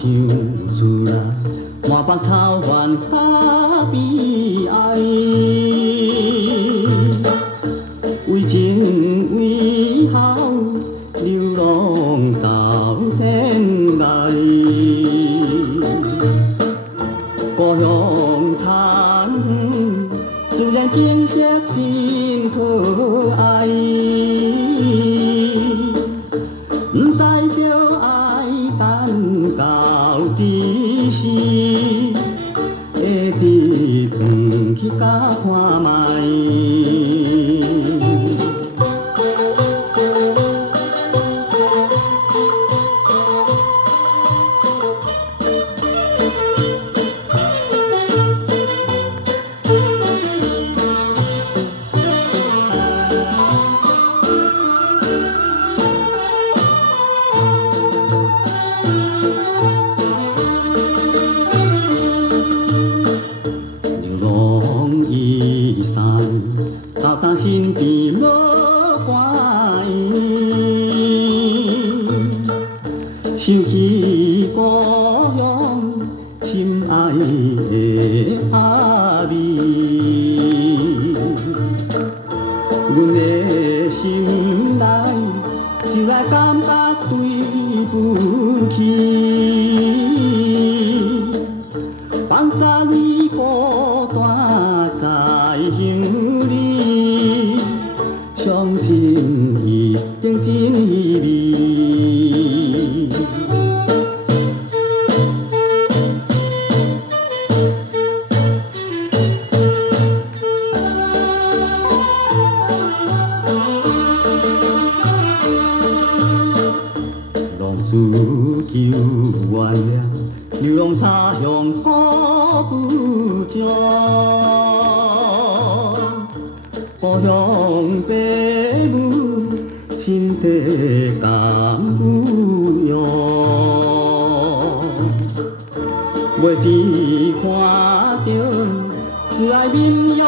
声唱出来，满腹草原较悲哀。为情为后，流浪走天涯。故乡田园，自然景色真可爱。不知着爱等到几时，会直转去甲看卖。依山到达身边无关伊，想起故乡心爱的阿妹，阮的心内就来感觉对不起，放下你孤单在乡里，相信一定真意味。浪子求原谅，流浪他乡顾不着。故乡父母身体甘有用，袂知看着只爱面容。